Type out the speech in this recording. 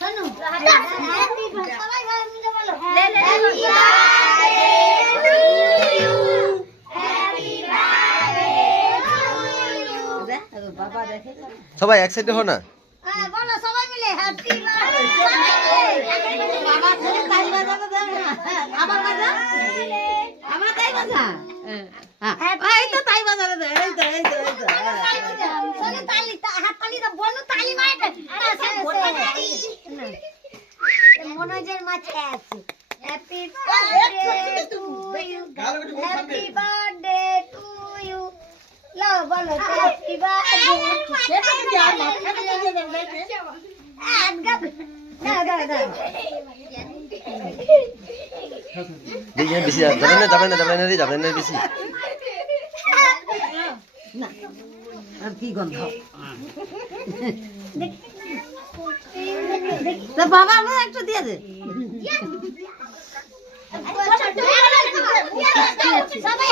শোনো সবাই মিলে বলো হ্যাপি বার্থডে বাবা দেখে সবাই এক সাইডে হও না। হ্যাঁ বলো সবাই মিলে হ্যাপি বার্থডে বাবা ছেলে তাই বাজাতে দেব না আবার বাজা আমার তাই বাজা হ্যাঁ এই তো তাই বাজাতে দে এই তো শোনো তালি হাত তালি দাও বলো তালি মারতে মনোজের মাঝে আছে happy birthday to you happy birthday to you লাও বলো হ্যাপি বার্থডে সেটা কি আর মাথা দিয়ে দেন বেটে আদগা দাও দেখি বেশি যাবে না বেশি। না আর কি গন্ধ তো বাবা আমাকে একটু দিয়ে দে সবাই